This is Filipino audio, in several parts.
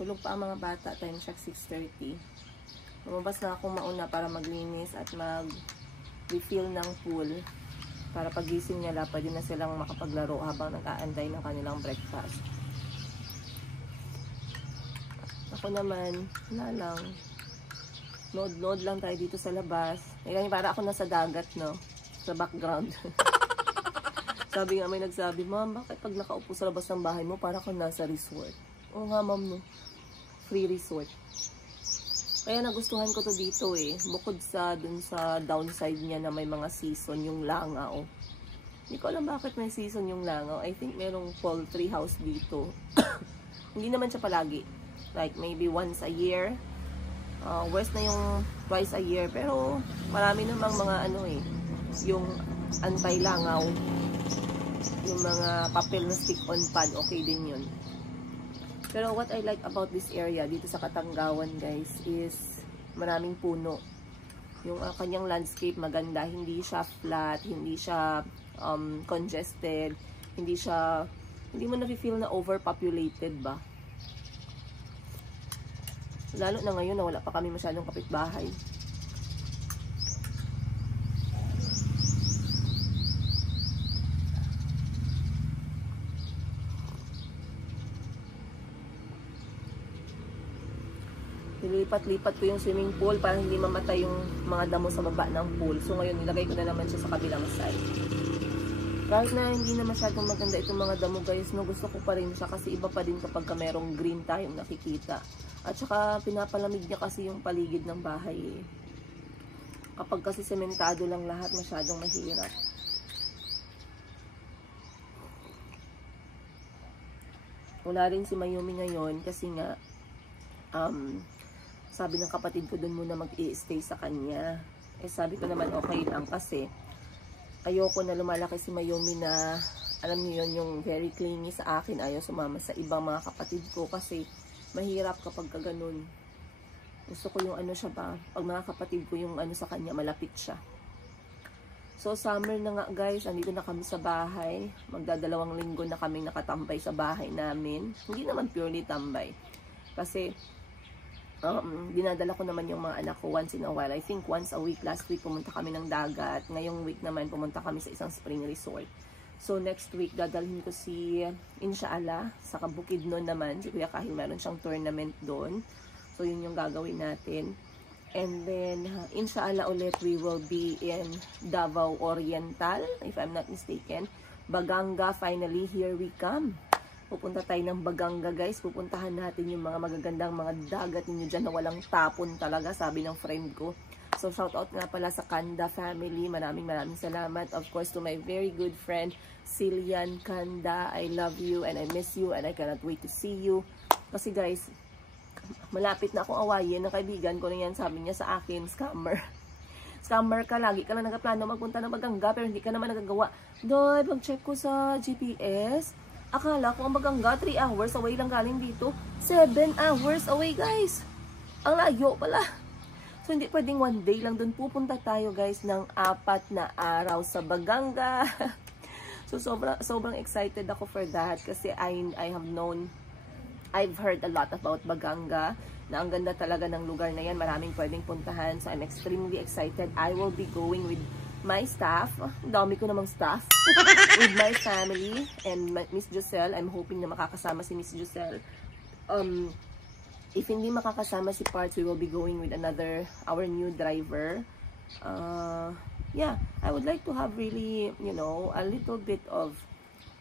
Tulog pa ang mga bata. Time check 6:30. Lumabas na ako mauna para maglinis at mag-refill ng pool. Para pagising nila, pwede na silang makapaglaro habang nag-aantay ng kanilang breakfast. Ako naman, wala lang. Load lang tayo dito sa labas. Para ako nasa dagat, no? Sa background. Sabi nga, may nagsabi, Ma'am, bakit pag nakaupo sa labas ng bahay mo, para kang nasa resort? Oo nga, Ma'am, no? Free resort. Kaya nagustuhan ko to dito eh. Bukod sa dun sa downside niya na may mga season, yung langaw. Hindi ko alam bakit may season yung langaw. I think merong poultry house dito. Hindi naman siya palagi. Like maybe once a year. Worse na yung twice a year. Pero marami namang mga ano eh. Yung anti-langaw. Yung mga papel na stick-on pad. Okay din yun. Pero what I like about this area dito sa Katanggawan guys is maraming puno. Yung kanyang landscape maganda, hindi siya flat, hindi siya congested, hindi mo na-feel na overpopulated ba? Lalo na ngayon na wala pa kami masyadong kapitbahay. Nilipat-lipat ko yung swimming pool para hindi mamatay yung mga damo sa baba ng pool. So ngayon nilagay ko na naman siya sa kabilang side. Kahit na hindi na masyadong maganda itong mga damo guys, no, gusto ko pa rin siya kasi iba pa din kapag merong green tayong nakikita. At saka pinapalamig niya kasi yung paligid ng bahay eh. Kapag kasi sementado lang lahat, masyadong mahirap. Wala rin si Mayumi ngayon kasi nga sabi ng kapatid ko doon muna mag-i-stay sa kanya. Eh sabi ko naman okay lang kasi ayoko na lumalaki si Mayumi na alam niyo yun, yung very clingy sa akin, ayaw sumama sa ibang mga kapatid ko kasi mahirap kapag ganun. Gusto ko yung ano siya ba, pag mga kapatid ko yung ano sa kanya, malapit siya. So summer na nga guys, andito na kami sa bahay. Magdadalawang linggo na kami nakatambay sa bahay namin. Hindi naman purely tambay. Kasi dinadala ko naman yung mga anak ko once in a while. I think once a week. Last week pumunta kami ng dagat. Ngayong week naman pumunta kami sa isang spring resort. So next week dadalhin ko si Inshallah sa Bukidnon naman. Si Kuya Kahil meron siyang tournament doon. So yun yung gagawin natin. And then Inshallah ulit we will be in Davao Oriental if I'm not mistaken. Baganga, finally here we come. Pupunta tayo ng Baganga guys. Pupuntahan natin yung mga magagandang mga dagat ninyo dyan na walang tapon talaga, sabi ng friend ko. So shout out nga pala sa Kanda family. Maraming salamat. Of course to my very good friend Cillian Kanda. I love you and I miss you and I cannot wait to see you. Kasi guys, malapit na akong awayin ng kaibigan ko na yan. Sabi niya sa akin, scammer. Scammer ka, lagi ka lang nagplano magpunta ng Baganga pero hindi ka naman nagagawa. Doy, pag-check ko sa GPS, akala ko ang Baganga 3 hours away lang galing dito. 7 hours away guys. Ang layo pala. So hindi pwedeng one day lang doon. Pupunta tayo guys ng 4 na araw sa Baganga. So sobrang excited ako for that. Kasi I've heard a lot about Baganga. Na ang ganda talaga ng lugar na yan. Maraming pwedeng puntahan. So I'm extremely excited. I will be going with my staff, dami ko namang staff, with my family and Miss Giselle. I'm hoping na makakasama si Miss Giselle. If hindi makakasama si Parts, we will be going with our new driver. Yeah, I would like to have really, you know, a little bit of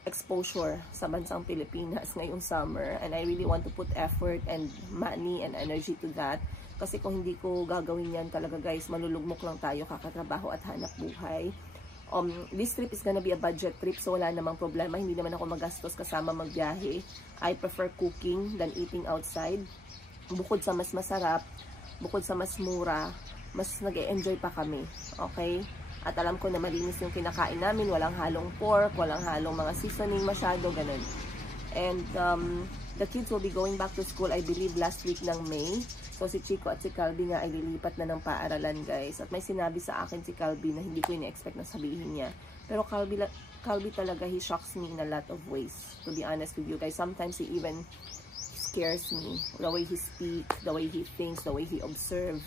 exposure sa bansang Pilipinas ngayong summer. And I really want to put effort and money and energy to that. Kasi kung hindi ko gagawin yan talaga guys, malulugmok lang tayo, kakatrabaho at hanap buhay. This trip is gonna be a budget trip, so wala namang problema. Hindi naman ako magastos kasama magbiyahe. I prefer cooking than eating outside. Bukod sa mas masarap, bukod sa mas mura, mas nag-e-enjoy pa kami. Okay? At alam ko na malinis yung kinakain namin, walang halong pork, walang halong mga seasoning masyado, ganun. And the kids will be going back to school, I believe, last week ng May. So si Chico at si Calby nga ay lilipat na ng paaralan guys. At may sinabi sa akin si Calby na hindi ko ina-expect na sabihin niya. Pero Calby talaga, he shocks me in a lot of ways. To be honest with you guys, sometimes he even scares me. The way he speaks, the way he thinks, the way he observes.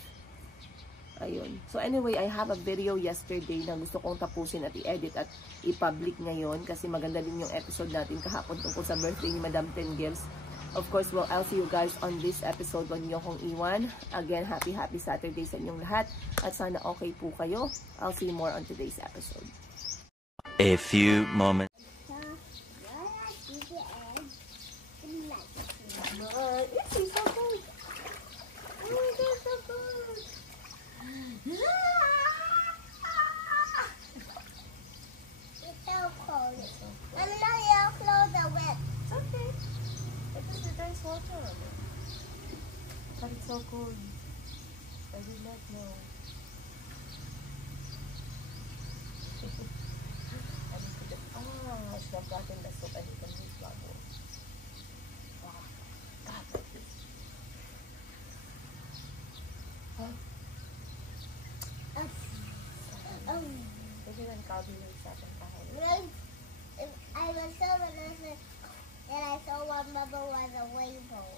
Ayun. So anyway, I have a video yesterday na gusto kong tapusin at i-edit at i-public ngayon kasi maganda din yung episode natin kahapon tungkol sa birthday ni Madam Ten Gives. Of course, well, I'll see you guys on this episode. Huwag niyo akong iwan. Again, happy Saturday sa inyong lahat. At sana okay po kayo. I'll see you more on today's episode. A few moments. It's so good. Oh my God, so good. It's so cold. I'm not your clothes are wet. It's okay. Because there's water on it. But it's so cold. I did not know. I need to get... I should have gotten the soap. I need to use bubble. Wow. God, like this. Huh? Kasi nang kabi yung isa siyang kahit. I was so innocent and I saw one bubble was a rainbow.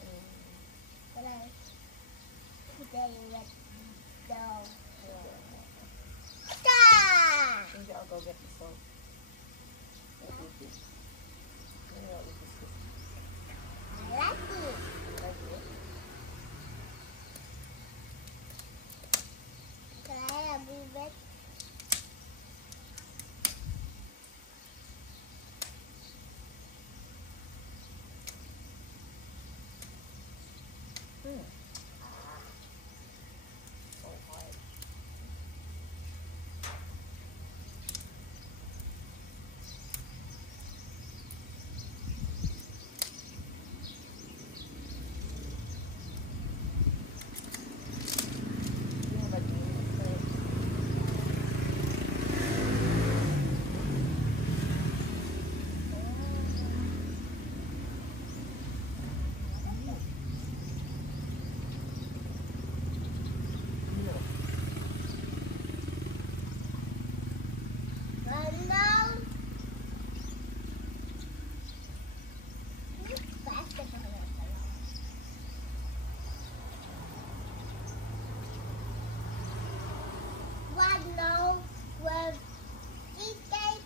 But I didn't let go. Stop! Maybe I'll go get the soap. Maybe I'll eat this. I like it. Like it. Can I have a bit? So hard. Yeah, but No. Basketball. One no with cheesecake.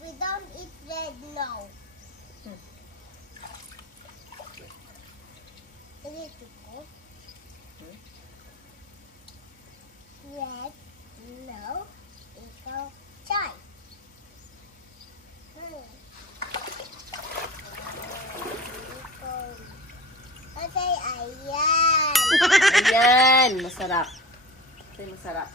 We don't eat red no. Is it too cold? Red no equal chai. Okay, ayan. ayan, masarap. Ito yung masarap.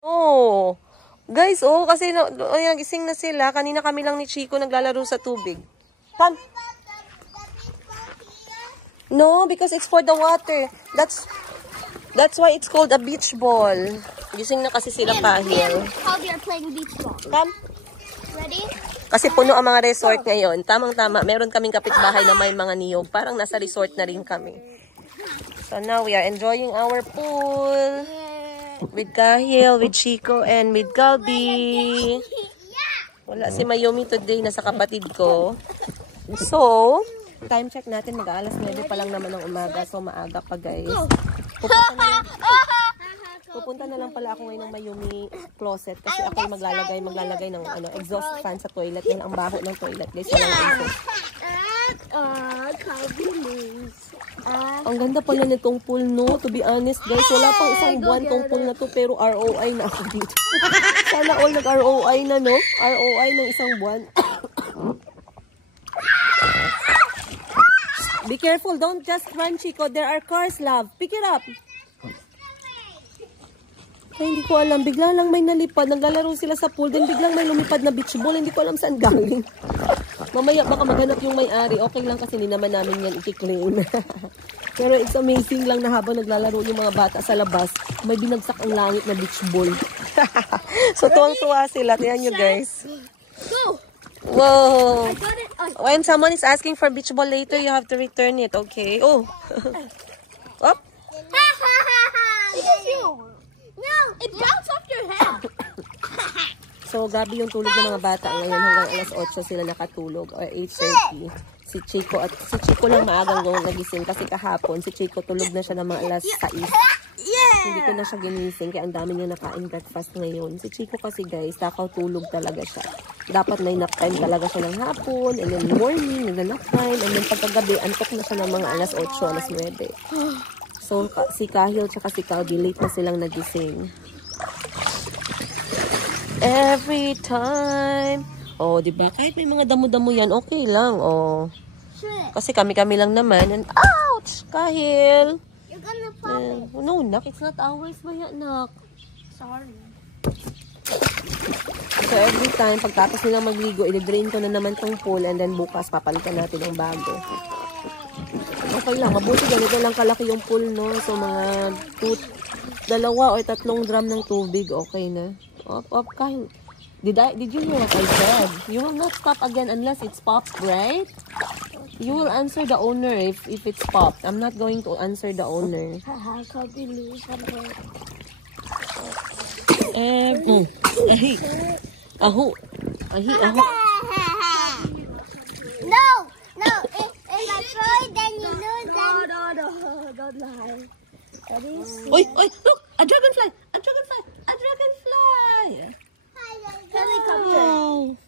Oh, guys, oh, kasi ayan, gising na sila. Kanina kami lang ni Chico naglalaro sa tubig. Come. No, because it's for the water. That's why it's called a beach ball. Gising na kasi sila Pahil. How we are playing beach ball. Come. Ready? Kasi puno ang mga resort ngayon. Tamang-tama. Meron kaming kapitbahay na may mga niyog. Parang nasa resort na rin kami. So now we are enjoying our pool. With Kahil, with Chico, and with Galbi. Wala si Mayumi today, nasa kapatid ko. So, time check natin, mag-aalas 9 pa lang naman ng umaga. So, maaga pa guys. Pupunta na lang pala ako ngayon ng Mayumi closet. Kasi ako yung maglalagay ng exhaust fan sa toilet. Yan ang baho ng toilet guys. Walang exhaust. Ang ganda pala nitong pool, no? To be honest, guys, wala pang isang buwan tong pool na to, pero ROI na ako dito. Sana all nag-ROI na, no? ROI ng isang buwan. Be careful, don't just run, Chico. There are cars, love. Pick it up. Ay, hindi ko alam. Bigla lang may nalipad. Naglalaro sila sa pool. Then biglang may lumipad na beach ball. Hindi ko alam saan galing. Mamaya baka maghanap yung may-ari. Okay lang kasi hindi naman namin yan i-claim. Pero it's amazing lang na habang naglalaro yung mga bata sa labas, may binagsak ang langit na beach ball. So tuwang-tuwa sila. Tingnan nyo guys. Go! Whoa! I got it. Oh. When someone is asking for beach ball later, you have to return it. Okay. Oh. Up. This is you. No, it bounced off your head. So, gabi yung tulog ng mga bata ngayon hanggang alas 8 sila nakatulog or 8:30. Si Chico lang maagang nagising kasi kahapon si Chico tulog na siya ng mga alas 6. Hindi ko na siya ginising kaya ang dami niya nakain breakfast ngayon. Si Chico kasi guys, takaw tulog talaga siya. Dapat may nap time talaga siya ng hapon and then morning, nag-nap time and then pagkagabi, antok na siya ng mga alas 8, alas 9. So, si Kahil tsaka si Calby, late na silang nagising. Every time. Oh, di ba? Kahit may mga damo-damo yan, okay lang. Oh. Kasi kami-kami lang naman. And, ouch! Kahil. You're gonna pop it. No, nak. It's not ours ba yan, nak? Sorry. So, every time, pagtapos nilang magligo, i-drain ko na naman tong pool and then bukas, papalitan natin ang bago. Okay lang. Mabuti ganito lang kalaki yung pool, no? So, mga 2 or 3 drum ng tubig, okay na. Up, Kahil. Did you hear what I said? You will not stop again unless it's popped, right? You will answer the owner if it's popped. I'm not going to answer the owner. Haha, Calby lose something. Ahi. Aho. Ahi, aho. No. If I throw it, then you lose. No. Don't lie. That is. Oi, look! A dragonfly! Helicopter. Wow.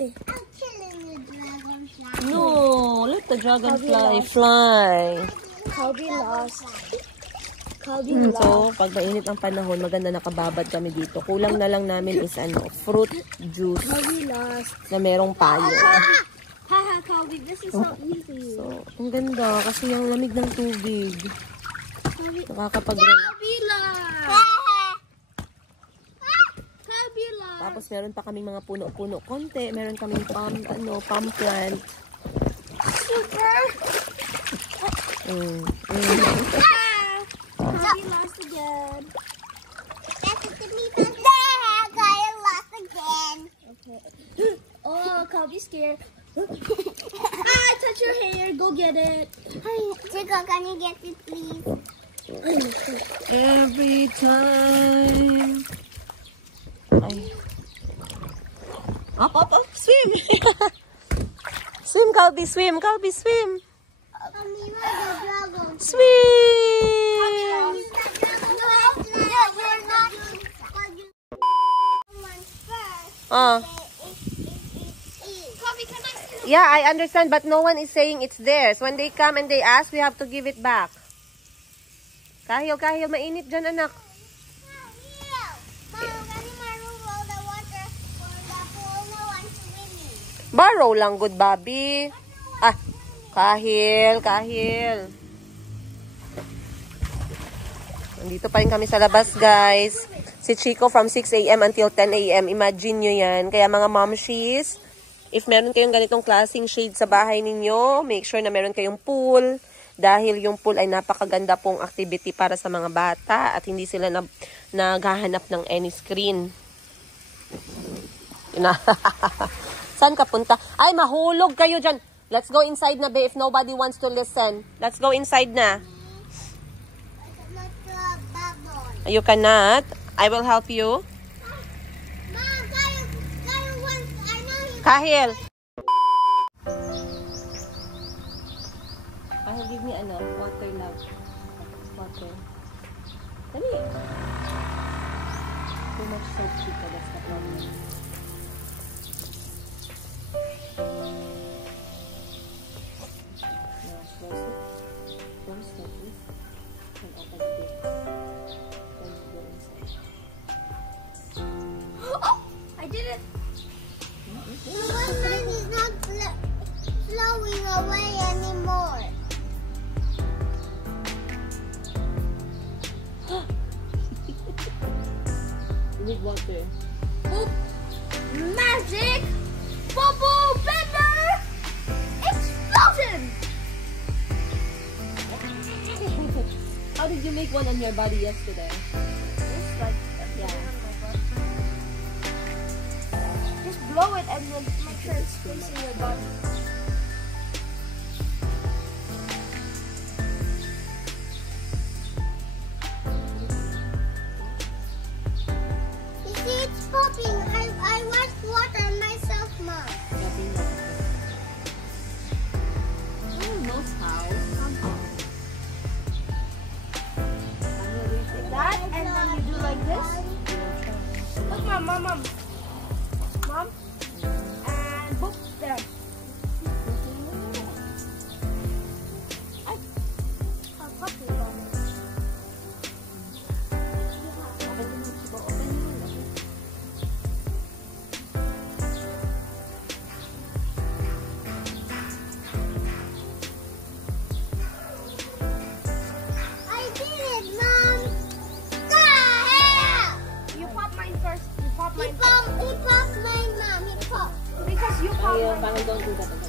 I'm killing the dragonfly. No, let the dragonfly fly. Calby lost. So, pag mainit ang panahon, maganda nakababad kami dito. Kulang na lang namin is fruit juice Calby lost. na merong payo. Haha, Calby, this is so easy. So, ang ganda kasi yung lamig ng tubig. Nakakapag-relax. Calby lost. Calby lost. Tapos meron pa kaming mga puno-puno konti. Meron kaming palm plant. Super. Calby lost again. That's it to me. Kyle lost again. Okay. Oh, Calby's scared. Touch your hair. Go get it. Chico, can you get it, please? Every time. Ay. Up, swim! Swim, Calby, swim! Swim! Yeah, I understand, but no one is saying it's theirs. When they come and they ask, we have to give it back. Kahil, mainit dyan, anak. Borrow lang, good Bobby. Ah, Kahil. Nandito pa rin kami sa labas, guys. Si Chico from 6 a.m. until 10 a.m. Imagine nyo yan. Kaya mga momshies, if meron kayong ganitong klaseng shade sa bahay ninyo, make sure na meron kayong pool. Dahil yung pool ay napakaganda pong activity para sa mga bata at hindi sila naghahanap ng any screen. Saan ka punta? Ay, mahulog kayo dyan. Let's go inside na, babe, if nobody wants to listen. Let's go inside na. You cannot. I will help you. Kahil. Kahil, give me water, love. Water. Dali. Too much soap, Chica. That's the problem. I did it. The one is not flowing away anymore. You need water. Magic bubble bender. you make one on your body yesterday? It's like, Yeah. just blow it and then make sure it's facing your body. You see, it's popping. I want water myself, Mom. Oh, knows how. Like that, and then you do like this. Look, Mom. Mom. And boop, there. How popping on it. I did it, Mom. You pop mine first. You pop mine. He popped mine, Mom. He popped. Because you popped Ayaw, mine. parang don't do that again.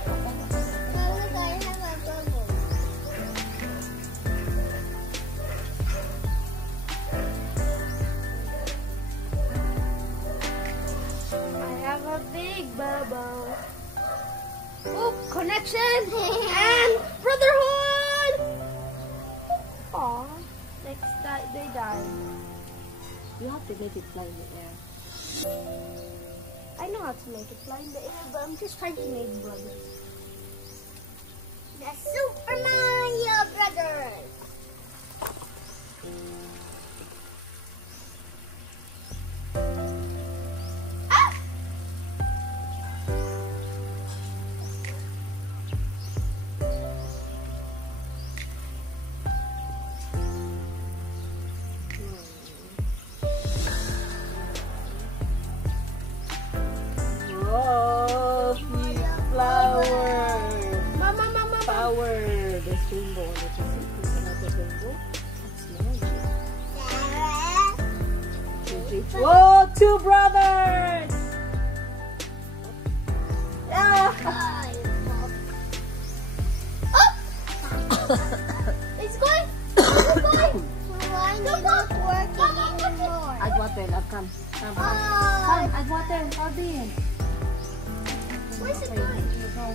Look, I have a bubble. I have a big bubble. Oop, connection and brotherhood. Aw, they died. You have to make it fly in the air. I know how to make it fly in the air, but I'm just trying to make brothers. The Super Mario Brothers. Ah! Oh, flower. Mama. Power. There's rainbow on it. There's another rainbow. That's magic. Whoa, two brothers. Yeah. It's going. It's going. Why not working anymore? Add water, love. Come. Come, Oh, add water. Calvin. where's it Okay, going? here you go.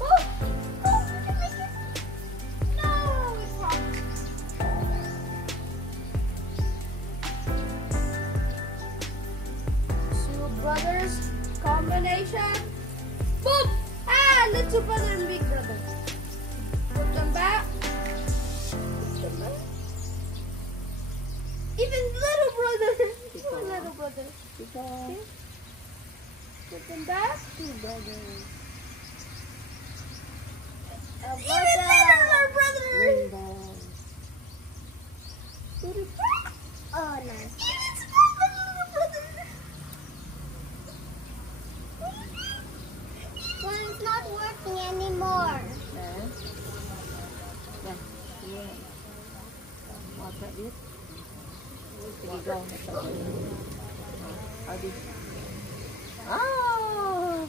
Oh, we can make it. No, we can't. Two brothers combination. Boom! Ah, little brother and big brother. Put them back. Put them back. Even little brother. Poor little brother. Ito. Put them back. Two brothers. Even littler brother. Rainbow. Oh, nice. Even smaller little brother. Well, it's not working anymore. Yeah. Yeah. Yeah. Water it. Sige, go. Adi. Ah!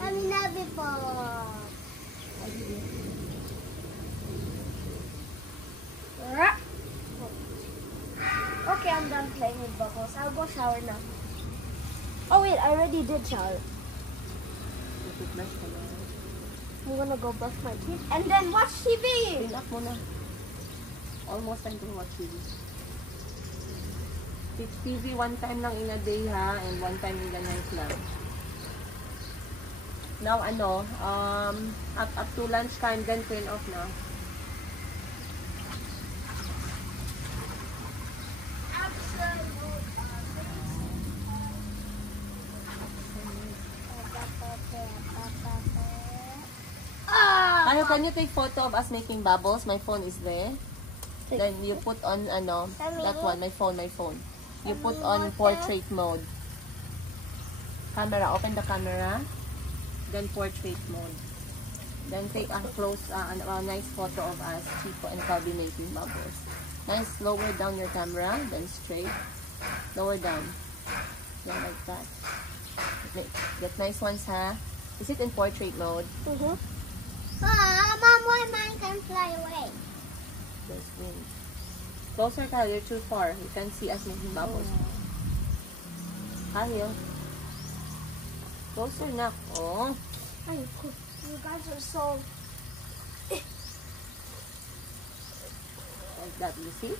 Kami na before. Okay, I'm done playing with bubbles. I'll go shower now. Oh wait, I already did shower. I'm gonna go brush my teeth and then watch TV. Clean up muna. Almost time to watch TV. It's TV one time lang in a day ha, and one time in the night lang. Now up to lunchtime, then turn off na. Can you take photo of us making bubbles? My phone is there. Then you put on that one, my phone. You put on portrait mode. Camera, open the camera. Then portrait mode. Then take a nice photo of us, Chico and Calvin making bubbles. Nice, lower down your camera, then straight. Lower down. Yeah, like that. Get nice ones, ha? Is it in portrait mode? Mom, why mine can fly away? There's wind. Closer, Kyle. You're too far. You can see us making bubbles. Kyle. Closer na. Oh. You guys are so... Like that, you see?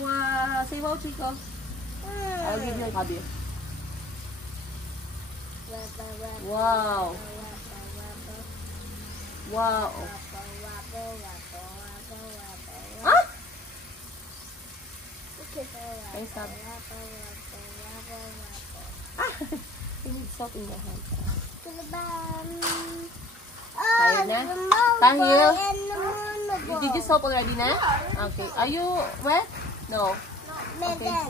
Wow! Say wow, Chico. I'll give you a copy. Wow! Wow! Ah! Okay. Can you stop? Ah! You need salt in your hand. Tired na? Tahil? Did you soap already na? Okay. Are you wet? No. Okay.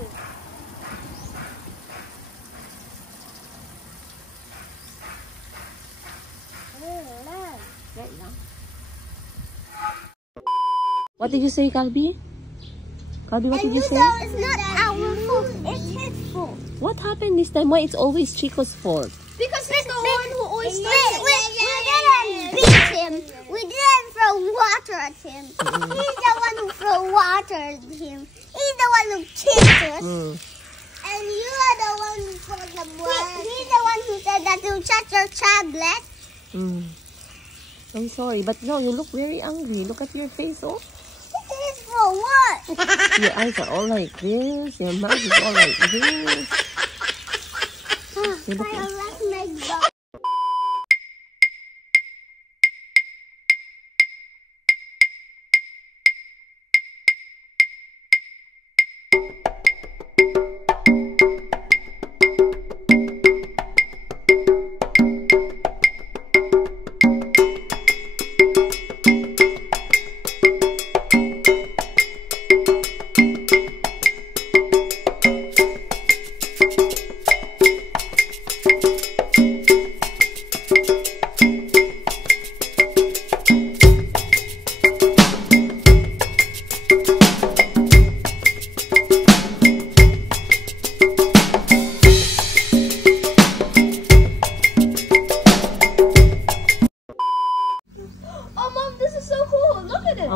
What did you say, Calby? Calby, what did you say? It's not our fault. It's his fault. What happened this time? Why it's always Chico's fault? Because he's the one who always starts it. We didn't beat him. We didn't throw water at him. He's the one who threw water at him. He's the one who kicked us. And you are the one who told the boy. He's the one who said that you touch your tablet. I'm sorry, but no, you look very angry. Look at your face, oh. This is for what? Your eyes are all like this. Your mouth is all like this. You look I like my dog.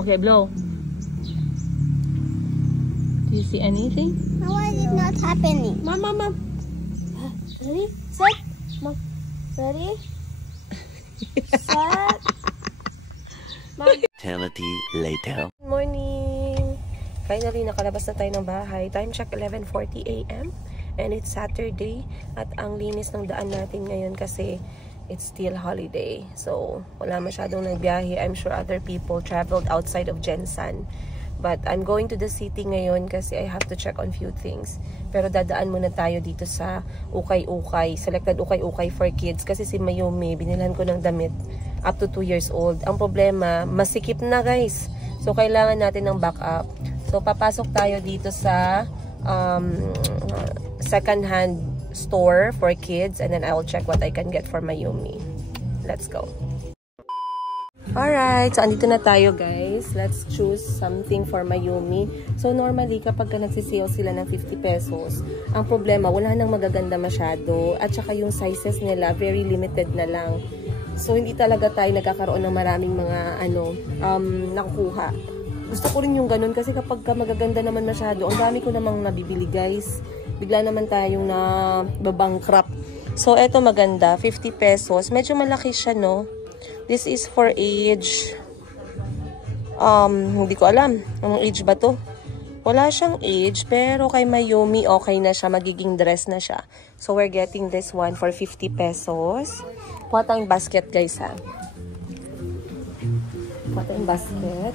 Okay, blow. Do you see anything? Why is it not happening? Mom. Ready? Set. Mom. Ready? Set. Eternity later. Good morning! Finally, nakalabas na tayo ng bahay. Time check 11:40 AM. And it's Saturday. At ang linis ng daan natin ngayon kasi it's still holiday. So, wala masyadong nagbiyahe. I'm sure other people traveled outside of Jensan. But I'm going to the city ngayon kasi I have to check on few things. Pero dadaan muna tayo dito sa Ukay-Ukay. Selected Ukay-Ukay for kids. Kasi si Mayumi, binilhan ko ng damit up to 2 years old. Ang problema, masikip na guys. So, kailangan natin ng backup. So, papasok tayo dito sa second-hand store for kids, and then I will check what I can get for Mayumi. Let's go. Alright, so andito na tayo guys. Let's choose something for Mayumi. So normally kapag nagsisale sila ng 50 pesos, ang problema wala nang magaganda masyado at saka yung sizes nila very limited na lang. So hindi talaga tayo nagkakaroon ng maraming mga nakukuha. Gusto ko rin yung ganun kasi kapag magaganda naman masyado, ang dami ko namang nabibili guys. Bigla naman tayong na babankrupt. So, eto maganda. 50 pesos. Medyo malaki siya, no? This is for age... hindi ko alam. Anong age ba to? Wala siyang age, pero kay Mayumi, okay na siya. Magiging dress na siya. So, we're getting this one for 50 pesos. Kuha tayong basket, guys, ha? Kuha tayong basket.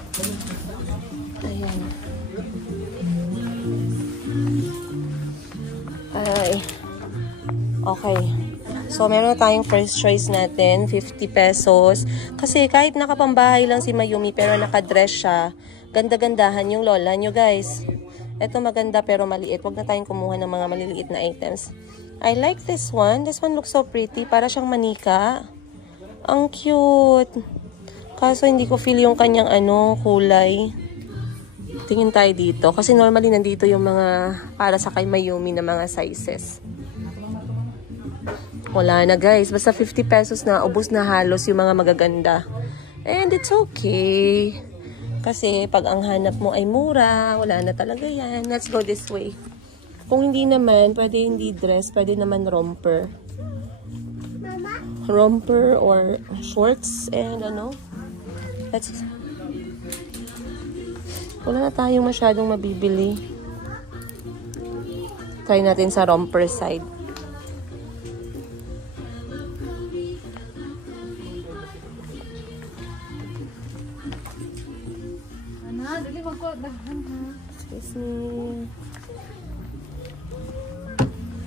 Ayan. Ay. Okay. So, meron na tayong first choice natin. 50 pesos. Kasi kahit nakapambahay lang si Mayumi pero nakadress siya, ganda-gandahan yung lola nyo guys. Ito maganda pero maliit. Huwag na tayong kumuha ng mga maliliit na items. I like this one. This one looks so pretty. Para siyang manika. Ang cute. Kaso hindi ko feel yung kanyang kulay. Tingin tayo dito. Kasi normally nandito yung mga para sa kay Mayumi na mga sizes. Wala na guys. Basta 50 pesos na, ubos na halos yung mga magaganda. And it's okay. Kasi pag ang hanap mo ay mura, wala na talaga yan. Let's go this way. Kung hindi naman, pwede hindi dress, pwede naman romper. Romper or shorts and ano. Wala na tayong masyadong mabibili. Try natin sa romper side. Excuse me.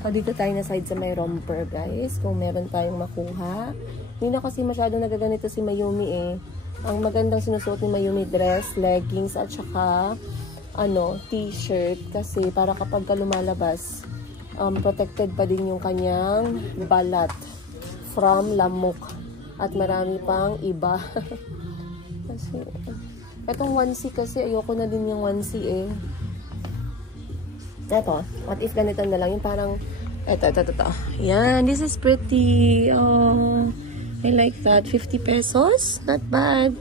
So, dito tayo na side sa may romper, guys. Kung meron tayong makuha. Hindi na kasi masyadong nagaganito si Mayumi eh. Ang magandang sinusuot ni Mayumi, dress, leggings, at saka t-shirt. Kasi para kapag ka lumalabas, protected pa din yung kanyang balat from lamok. At marami pang iba. Kasi, etong onesie kasi, ayoko na din yung onesie eh. Eto, what if ganito na lang, yung parang, eto. Yan, this is pretty. Oh, I like that. 50 pesos, not bad.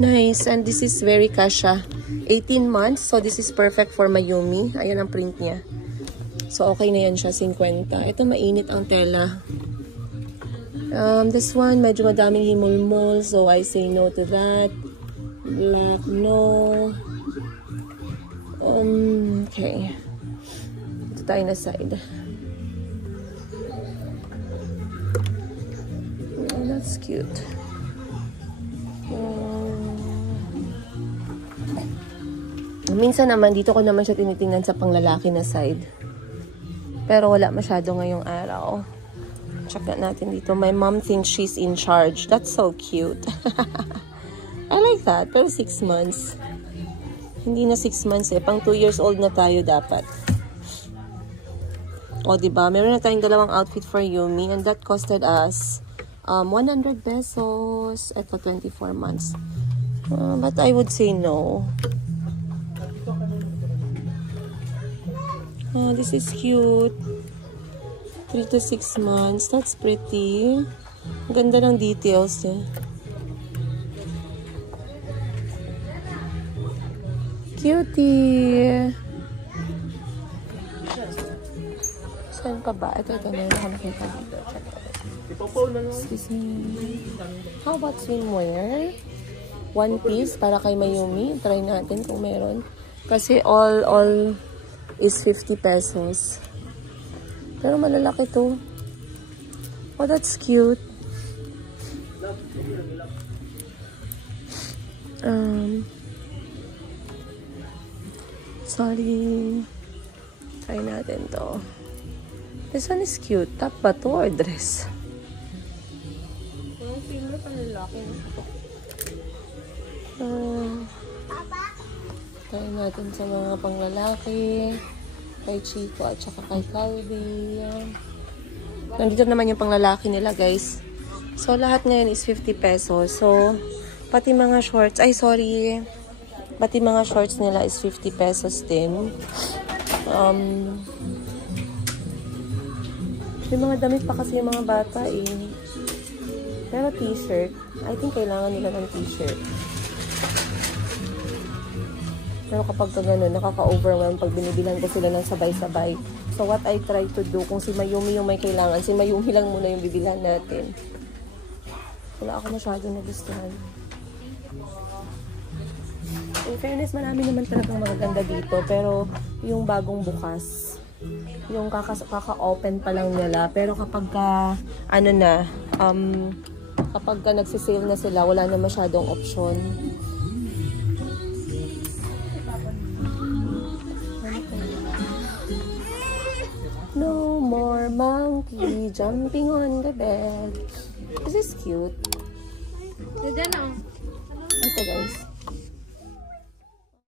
Nice, and this is very kasha. 18 months, so this is perfect for Mayumi. Ayan ang print niya. So, okay na yan siya, 50. Ito, mainit ang tela. This one, medyo madaming himulmol, so I say no to that. Black, no. Okay. Ito tayo na side. Oh, that's cute. Minsan naman, dito ko naman siya tinitingnan sa panglalaki na side. Pero wala masyado ngayong araw. Check natin dito. My mom thinks she's in charge. That's so cute. I like that. Pero 6 months. Hindi na 6 months eh. Pang 2 years old na tayo dapat. O, diba? Meron na tayong dalawang outfit for Yumi. And that costed us 100 pesos. Ito, 24 months. But I would say no. Oh, this is cute. 3 to 6 months. That's pretty. Ganda ng details eh. Cutie! Saan pa ba? Ito na. Ako nakita dito. Excuse me. How about swimwear? One piece para kay Mayumi. Try natin kung meron. Kasi all is 50 pesos. Pero malalaki to. Oh, that's cute. Sorry. Try natin to. This one is cute. Top ba to or dress? Yung feel mo panlalaki. Try natin sa mga panglalaki. Kay Chico at saka kay Calvi. Nandito naman yung panglalaki nila, guys. So, lahat ngayon is 50 pesos. So, pati mga shorts. Ay, sorry. Pati mga shorts nila is 50 pesos din. Yung mga damit pa kasi yung mga bata eh. Pero t-shirt. I think kailangan nila ng t-shirt. Pero kapag ka gano'n, nakaka-overwhelm pag binibilan ko sila ng sabay-sabay. So, what I try to do, kung si Mayumi yung may kailangan, si Mayumi lang muna yung bibilan natin. Wala ako masyadong nagustuhan. In fairness, marami naman talagang magaganda dito. Pero, yung bagong bukas, yung kaka-open pa lang nila. Pero kapag ka, kapag ka nagsisale na sila, wala na masyadong option. No more monkey jumping on the bed. This is cute. Ito guys.